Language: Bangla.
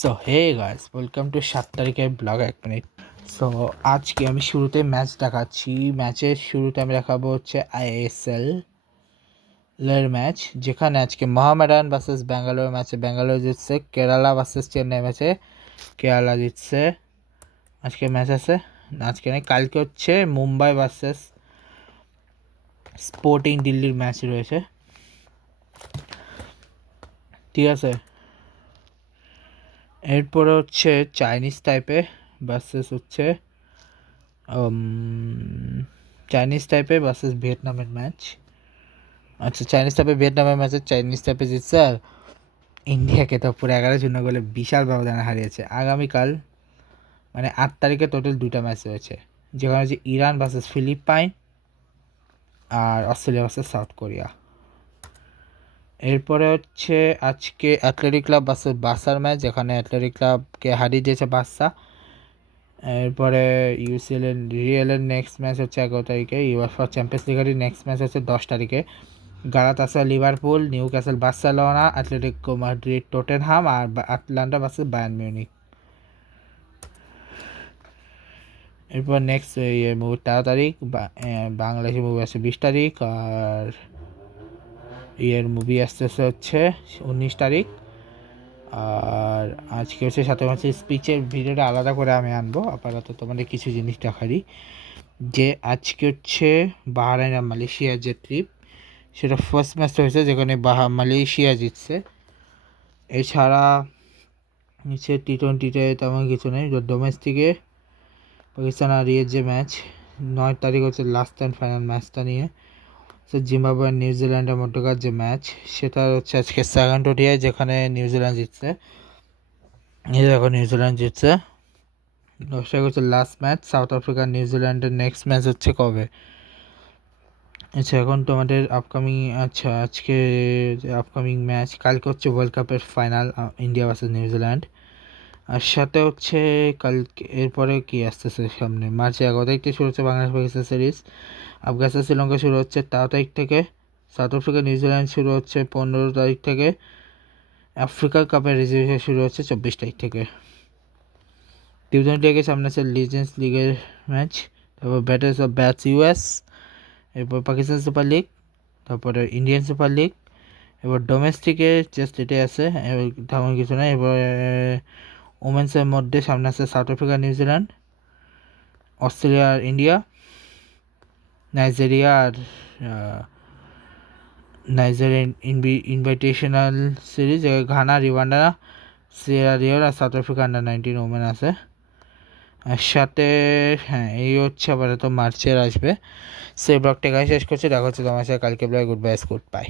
So hey guys, welcome to 7 তারিখের ব্লগ 1 মিনিট। সো আজকে আমি শুরুতে ম্যাচ দেখাচ্ছি। ম্যাচের শুরুতে আমি দেখাবো হচ্ছে আইএসএল এর ম্যাচ, যেখানে আজকে মোহামেডান ভার্সেস ব্যাঙ্গালোর ম্যাচে ব্যাঙ্গালোর জিতছে, কেরালা ভার্সেস চেন্নাই ম্যাচে কেরালা জিতছে। আজকে ম্যাচ আছে, আজকে নেই, কালকে হচ্ছে মুম্বাই ভার্সেস স্পোর্টিং দিল্লির ম্যাচ রয়েছে, ঠিক আছে। এরপরে হচ্ছে চাইনিজ টাইপে ভার্সেস হচ্ছে ভিয়েতনামের ম্যাচ। আচ্ছা, চাইনিজ টাইপে ভিয়েতনামের ম্যাচে চাইনিজ টাইপে জিতছে, আর ইন্ডিয়াকে তো পুরো 11-0 গোলে বিশাল ব্যবধানে হারিয়েছে। আগামীকাল মানে 8 তারিখে টোটাল 2টা ম্যাচ রয়েছে, যেখানে হচ্ছে ইরান ভার্সেস ফিলিপাইন আর অস্ট্রেলিয়া ভার্সেস সাউথ কোরিয়া। এরপরে হচ্ছে আজকে অ্যাথলেটিক ক্লাব ভার্সেস বার্সার ম্যাচ, যেখানে অ্যাথলেটিক ক্লাবকে হারিয়ে দিয়েছে বার্সা। এরপরে রিয়েলের নেক্সট ম্যাচ হচ্ছে 11 তারিখে। ইউএফা চ্যাম্পিয়ন্স লিগের নেক্সট ম্যাচ হচ্ছে 10 তারিখে। Galatasaray Liverpool, Newcastle Barcelona, Atletico Madrid Tottenham আর আটলান্টা ভার্সেস বায়ার্ন মিউনিখ। এরপর নেক্সট মুভি 13 তারিখ, বাংলাদেশের মুভি আসছে 20 তারিখ, আর মুভি আসতেছে হচ্ছে 19 তারিখ। আর আজকে হচ্ছে 7 মাসের স্পিচের ভিডিওটা আলাদা করে আমি আনবো, আপাতত তোমাদের কিছু জিনিস দেখারই। যে আজকে হচ্ছে বাহরাইন আর মালয়েশিয়ার যে ট্রিপ, সেটা ফার্স্ট ম্যাচটা হয়েছে, যেখানে মালয়েশিয়া জিতছে। এছাড়া নিচে টি-20তে তেমন কিছু নেই। ডোমেস্টিকে পাকিস্তান আর যে ম্যাচ 9 তারিখ হচ্ছে লাস্ট অ্যান্ড ফাইনাল ম্যাচটা নিয়ে। তো জিম্বাবুয়ে আর নিউজিল্যান্ডের মধ্যকার যে ম্যাচ, সেটা হচ্ছে আজকে সেকেন্ড ওডিআই, যেখানে নিউজিল্যান্ড জিতছে। এখন নিউজিল্যান্ড জিতছে। 10 তারিখ হচ্ছে লাস্ট ম্যাচ, সাউথ আফ্রিকা নিউজিল্যান্ডের নেক্সট ম্যাচ হচ্ছে কবে। আচ্ছা, এখন তোমাদের আপকামিং, আচ্ছা আজকে আপকামিং ম্যাচ, কালকে হচ্ছে ওয়ার্ল্ড কাপের ফাইনাল, ইন্ডিয়া ভার্সেস নিউজিল্যান্ড। আর সাথে হচ্ছে কালকে, এরপরে কি আসতেছে সামনে, মার্চে 11 তারিখ থেকে শুরু হচ্ছে বাংলাদেশ পাকিস্তান সিরিজ। আফগানিস্তান শ্রীলঙ্কা শুরু হচ্ছে 13 তারিখ থেকে। সাউথ আফ্রিকা নিউজিল্যান্ড শুরু হচ্ছে 15 তারিখ থেকে। আফ্রিকা কাপের রিজার্ভেশন শুরু হচ্ছে 24 তারিখ থেকে। টি-20 লিগের সামনে আছে লিজেন্ডস লিগের ম্যাচ, তারপর ব্যাটার্স অফ ব্যাটস ইউএস, এরপর পাকিস্তান সুপার লিগ, তারপরে ইন্ডিয়ান সুপার লিগ। এবার ডোমেস্টিকে জাস্ট এটাই আছে, তেমন কিছু না। এবার ওমেন্সের মধ্যে সামনে আছে সাউথ আফ্রিকা নিউজিল্যান্ড, অস্ট্রেলিয়া আর ইন্ডিয়া, নাইজেরিয়া আর Nigerian invitational series, Ghana, Rwanda, Sierra Leone আর সাউথ আফ্রিকা আন্ডার-19 ওমেন আছে। আর সাথে হ্যাঁ, এই হচ্ছে আপাতত মার্চের আসবে। সেই ব্লগটা শেষ করছি, দেখা হচ্ছে তোমার সাথে কালকে blog. Good bye, good bye.